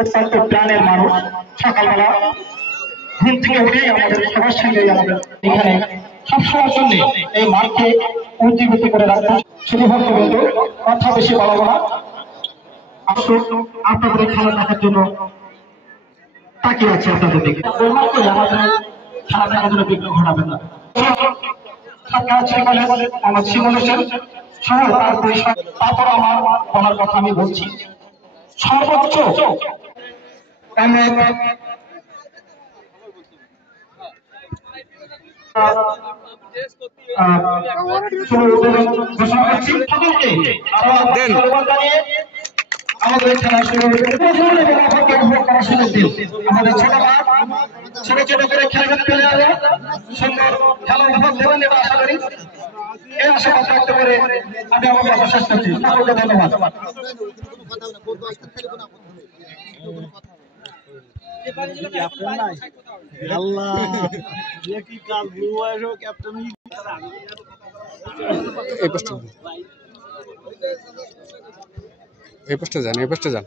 অত্যন্ত প্রাণের মানুষ। সকালবেলা ঘুম থেকে উঠেই আমাদের সবার সঙ্গে আমাদের এখানে সবসময়ের জন্য এই মাঠকে উজ্জীবিত করে রাখতে। শুধু ভক্তবৃন্দ, কথা বেশি বাড়াবো না, আসুন আপনাদের খেলা দেখার জন্য তাকিয়ে আছে আপনাদের দিকে। আমাদের খেলা দেখার জন্য বিঘ্ন ঘটাবেন না। আমার শিবনেশ্বর সহ তার পরিষদ, তারপর আমার বলার কথা আমি বলছি। সর্বোচ্চ ঘোষণা করছি আমাদের খেলা শুরু আমাদের ছোট ছোট করে খেলা চলে যাবে, সুন্দর খেলা উপভোগ দেবেন এটা আশা করি। এই আশাবাদ ব্যক্ত করে আমি আমার কথা শেষ করছি। সকলকে ধন্যবাদ। এই পোস্টে যান, এই পোস্টে যান।